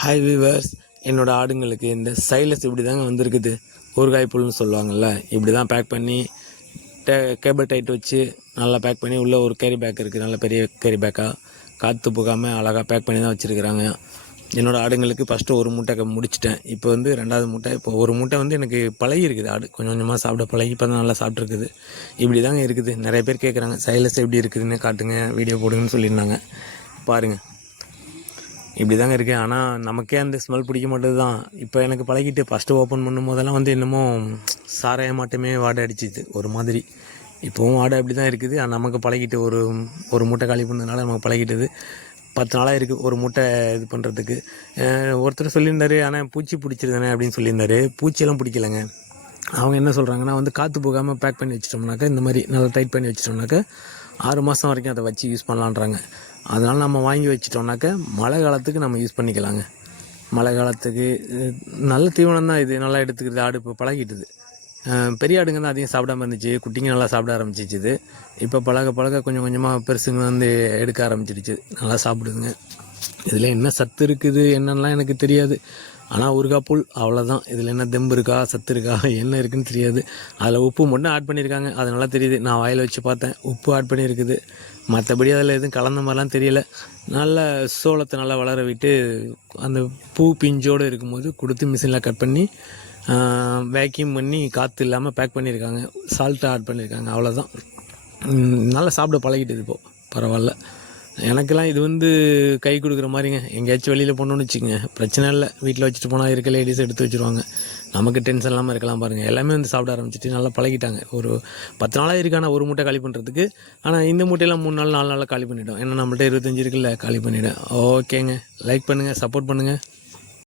Hi viewers என்னோடய ஆடுங்களுக்கு இந்த Silas இப்படி தாங்க வந்திருக்குது. ஊறுகாய் புல்னு சொல்லுவாங்கள்ல இப்படி தான் பேக் பண்ணி டே கேபிள் டைட் வச்சு நல்லா பேக் பண்ணி உள்ளே ஒரு கேரி பேக் இருக்குது நல்ல பெரிய கேரி பேக்காக காற்று போகாமல் அழகாக பேக் பண்ணி தான் வச்சுருக்குறாங்க. என்னோடய ஆடுங்களுக்கு ஃபஸ்ட்டு ஒரு மூட்டை முடிச்சிட்டேன். இப்போ வந்து ரெண்டாவது மூட்டை இப்போ ஒரு மூட்டை வந்து எனக்கு பழகி இருக்குது. ஆடு கொஞ்சம் கொஞ்சமாக சாப்பிட பழகி இப்போ தான் நல்லா சாப்பிட்ருக்குது இப்படி தாங்க இருக்குது. நிறைய பேர் கேட்குறாங்க சைலஸ் எப்படி இருக்குதுன்னு காட்டுங்க வீடியோ போடுங்கன்னு சொல்லியிருந்தாங்க. பாருங்கள் இப்படி தாங்க இருக்குது ஆனால் நமக்கே அந்த ஸ்மெல் பிடிக்க மாட்டேது தான் இப்போ எனக்கு பழகிட்டு ஃபஸ்ட்டு ஓப்பன் பண்ணும் போதெல்லாம் வந்து என்னமோ சாராய மாட்டமே வாடை அடிச்சிது. ஒரு மாதிரி. இப்போவும் வாடை அப்படி தான் இருக்குது. ஆனால் நமக்கு பழகிட்டு ஒரு ஒரு மூட்டை காலி பண்ணதுனால நமக்கு பழகிட்டது. பத்து நாளாக இருக்குது ஒரு மூட்டை இது பண்ணுறதுக்கு ஒருத்தர் சொல்லியிருந்தாரு ஆனால் பூச்சி பிடிச்சிருந்தானே அப்படின்னு சொல்லியிருந்தாரு. பூச்சியெல்லாம் பிடிக்கலங்க. அவங்க என்ன சொல்கிறாங்கன்னா வந்து காற்று போகாமல் பேக் பண்ணி வச்சிட்டோம்னாக்கா இந்த மாதிரி நல்லா டைட் பண்ணி வச்சிட்டோம்னாக்கா ஆறு மாதம் வரைக்கும் அதை வச்சு யூஸ் பண்ணலான்றாங்க அதனால் நம்ம வாங்கி வச்சிட்டோம்னாக்கா மழை காலத்துக்கு நம்ம யூஸ் பண்ணிக்கலாங்க. மழை காலத்துக்கு நல்ல தீவனம் தான் இது. நல்லா எடுத்துக்கிறது ஆடு இப்போ பழகிட்டுது. பெரிய ஆடுங்க தான் அதிகம் சாப்பிடாம இருந்துச்சு. குட்டிங்க நல்லா சாப்பிட ஆரம்பிச்சிச்சுது இப்போ பழக பழக கொஞ்சம் கொஞ்சமாக பெருசுங்க வந்து எடுக்க ஆரம்பிச்சிடுச்சு நல்லா சாப்பிடுதுங்க. இதில் என்ன சத்து இருக்குது என்னென்னலாம் எனக்கு தெரியாது. ஆனால் ஊருக்கா புல் அவ்வளோதான் இதில் என்ன தெம்பு இருக்கா சத்து இருக்கா என்ன இருக்குன்னு தெரியாது. அதில் உப்பு மட்டும் ஆட் பண்ணியிருக்காங்க அது நல்லா தெரியுது. நான் வாயில் வச்சு பார்த்தேன். உப்பு ஆட் பண்ணியிருக்குது மற்றபடி அதில் எதுவும் கலந்த மாதிரிலாம் தெரியல. நல்ல சோளத்தை நல்லா வளர விட்டு அந்த பூ பிஞ்சோடு இருக்கும்போது கொடுத்து மிஷினில் கட் பண்ணி வேக்யூம் பண்ணி காற்று இல்லாமல் பேக் பண்ணியிருக்காங்க சால்ட்டை ஆட் பண்ணியிருக்காங்க அவ்வளோதான் நல்லா சாப்பிட பழகிட்டு இப்போது பரவாயில்ல. எனக்கெல்லாம் இது வந்து கை கொடுக்குற மாதிரிங்க. எங்கேயாச்சும் வெளியில் போகணுன்னு வச்சுக்கோங்க. பிரச்சனை இல்லை. வீட்டில் வச்சுட்டு போனால் இருக்க லேடிஸ் எடுத்து வச்சுருவாங்க. நமக்கு டென்ஷன் இல்லாமல் இருக்கலாம் பாருங்கள் எல்லாமே வந்து சாப்பிட ஆரம்பிச்சிட்டு நல்லா பழகிட்டாங்க. ஒரு பத்து நாளாக இருக்கான? ஒரு மூட்டை காலி பண்ணுறதுக்கு ஆனால் இந்த மூட்டையெல்லாம் மூணு நாள் நாலு நாளில் காலி பண்ணிவிடும் ஏன்னா நம்மள்ட்ட இருபத்தஞ்சு இருக்குல்ல காலி பண்ணிவிடும் ஓகேங்க. லைக் பண்ணுங்கள் சப்போர்ட் பண்ணுங்கள்